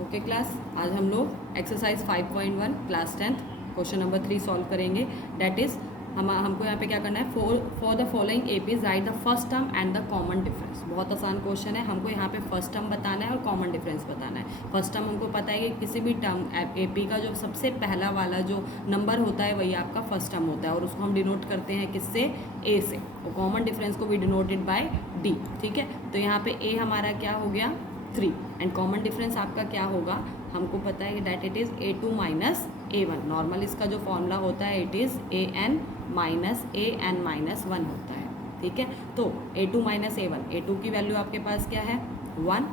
Okay class, आज हम लोग exercise 5.1 class 10th question number 3 solve करेंगे। डैट इज़ हमको यहाँ पे क्या करना है, for the following APs right the first term and the common difference. बहुत आसान क्वेश्चन है। हमको यहाँ पे फर्स्ट टर्म बताना है और कॉमन डिफरेंस बताना है। फर्स्ट टर्म हमको पता है कि किसी भी टर्म एपी का जो सबसे पहला वाला जो नंबर होता है वही आपका फर्स्ट टर्म होता है और उसको हम डिनोट करते हैं किससे, ए से। और कॉमन डिफरेंस को भी डिनोटेड बाय डी। ठीक है, तो यहाँ पे ए हमारा क्या हो गया 3 एंड कॉमन डिफरेंस आपका क्या होगा, हमको पता है कि that it is a2 minus a1। Normal इसका जो फॉर्मूला होता है it is an minus an minus 1 होता है। ठीक है, तो a2 माइनस a1, a2 की वैल्यू आपके पास क्या है 1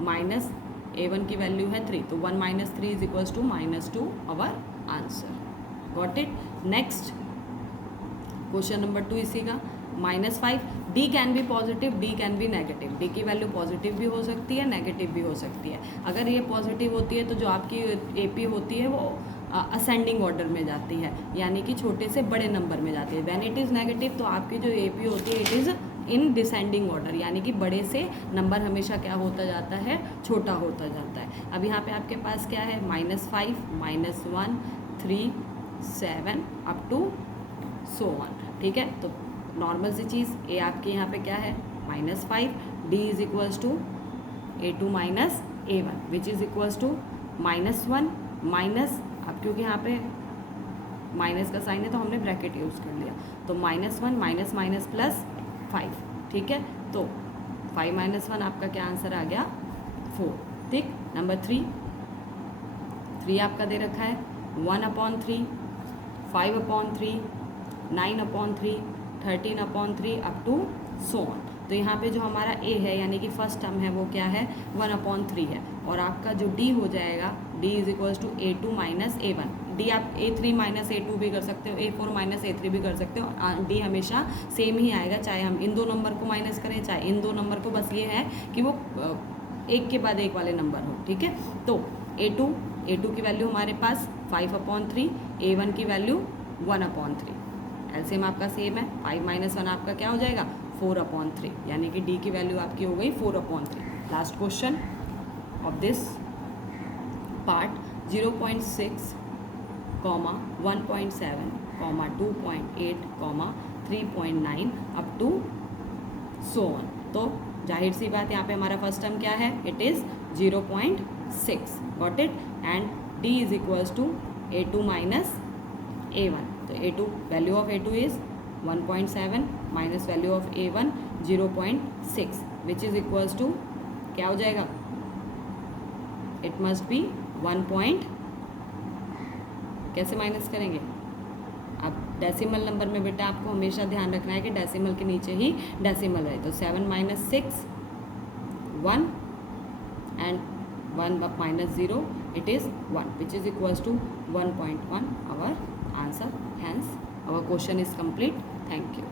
माइनस a1 की वैल्यू है 3, तो 1 minus 3 is equals to -2 our answer. Got it. Next question number 2 इसी का -5। D can be positive, d can be negative. D की वैल्यू पॉजिटिव भी हो सकती है, नेगेटिव भी हो सकती है। अगर ये पॉजिटिव होती है तो जो आपकी एपी होती है वो असेंडिंग ऑर्डर में जाती है, यानी कि छोटे से बड़े नंबर में जाती है। व्हेन इट इज़ नेगेटिव तो आपकी जो एपी होती है it is in descending order, यानी कि बड़े से नंबर हमेशा क्या होता जाता है, छोटा होता जाता है। अब यहाँ पे आपके पास क्या है -5, -1, 3, 7 अप टू सो ऑन। ठीक है, तो नॉर्मल सी चीज़ ए आपके यहाँ पे क्या है -5, d is equals to a2 minus a1 which is equals to -1 minus, अब क्योंकि यहाँ पे माइनस का साइन है तो हमने ब्रैकेट यूज़ कर लिया, तो -1 माइनस माइनस प्लस 5। ठीक है, तो 5 माइनस 1 आपका क्या आंसर आ गया 4। ठीक, नंबर 3 आपका दे रखा है 1/3, 5/3, 9/3, 13/3 अप टू सो ऑन। तो यहाँ पे जो हमारा ए है यानी कि फर्स्ट टर्म है वो क्या है 1/3 है, और आपका जो डी हो जाएगा d is equals to a2 minus a1। D आप a3 माइनस a2 भी कर सकते हो, a4 माइनस a3 भी कर सकते हो। डी हमेशा सेम ही आएगा, चाहे हम इन दो नंबर को माइनस करें चाहे इन दो नंबर को, बस ये है कि वो एक के बाद एक वाले नंबर हो। ठीक है, तो a2 की वैल्यू हमारे पास 5/3, a1 की वैल्यू 1/3। एलसीएम आपका सेम है, 5 माइनस 1 आपका क्या हो जाएगा 4/3, यानी कि डी की वैल्यू आपकी हो गई 4/3। Last question of this part 0.6, 1.7, 2.8, 3.9 up to so on. तो जाहिर सी बात यहाँ पे हमारा फर्स्ट टर्म क्या है, it is 0.6। Got it. And d is equals to a2 minus a1। तो a2 value of a2 is 1.7 minus value of a1 0.6 which is equals to क्या हो जाएगा, इट मस्ट बी 1 कैसे माइनस करेंगे, अब decimal number में बेटा आपको हमेशा ध्यान रखना है कि डेसिमल के नीचे ही डेसिमल है। तो 7 minus 6 1 and 1 minus 0 it is 1 which is equals to 1.1 our answer. Hence our question is complete. Thank you.